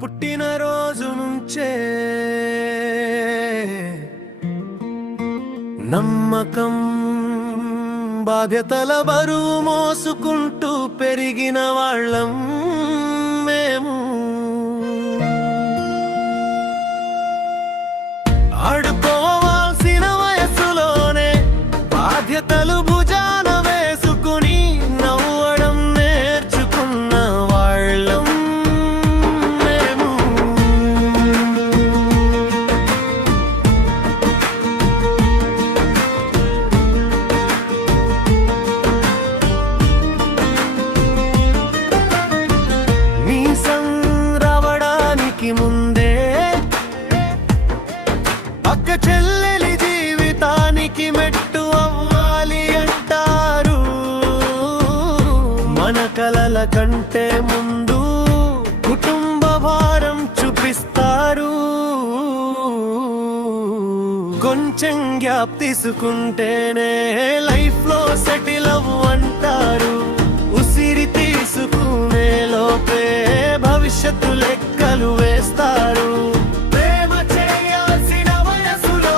పుట్టినరోజు నుంచే నమ్మకం బాధ్యతల బరువు మోసుకుంటూ పెరిగిన వాళ్ళం మేము. ఆడుకోవాల్సిన వయసులోనే బాధ్యతలు భుజాన వేసుకుని నవ్వడం నేర్చుకున్న వాళ్ళం మేము. మీసం రావడానికి ముందే అక్క చెల్లెలి జీవితానికి మెట్టు అవ్వాలి అంటారు. మన కలల కంటే ముందు కుటుంబ భారం చూపిస్తారు. కొంచెం గ్యాప్ తీసుకుంటేనే లైఫ్ లో సెటిల్ అవ్వంటారు. ఉసిరి తీసుకునే లోపే భవిష్యత్తు లెక్కలు వేస్తారు. ప్రేమ చేయాల్సిన వయసులో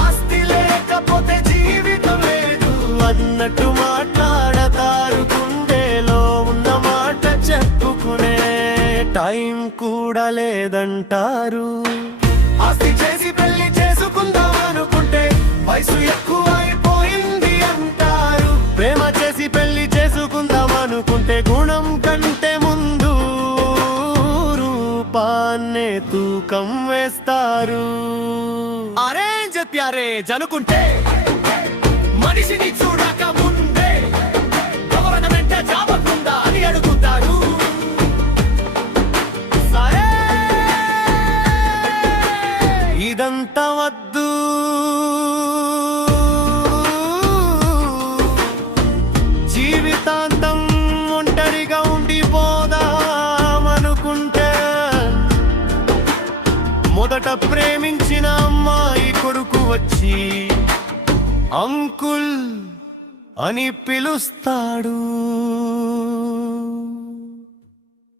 ఆస్తి లేకపోతే జీవితం లేదు అన్నట్టు మాట్లాడతారు. గుండెలో ఉన్న మాట చెప్పుకునే టైం కూడా లేదంటారు. ఆస్తి చేసి పెళ్లి చేసుకుందాం అనుకుంటే వయసు ఎక్కువ అయిపోయింది అంటారు. ప్రేమ చేసి పెళ్లి చేసుకుందాం అనుకుంటే గుణం కంటే ముందు రూపాన్నే తూకం వేస్తారు. అరేంజ్ ప్యారేజ్ అనుకుంటే మనిషిని చూడక ముందే గవర్నమెంట్ జాబ్ ఉందా అని అడుగుతారు. సరే ఇదంతా వద్దు, జీవితాంతం ఒంటరిగా ఉండిపోదామనుకుంటే మొదట ప్రేమించిన అమ్మాయి కొడుకు వచ్చి అంకుల్ అని పిలుస్తాడు.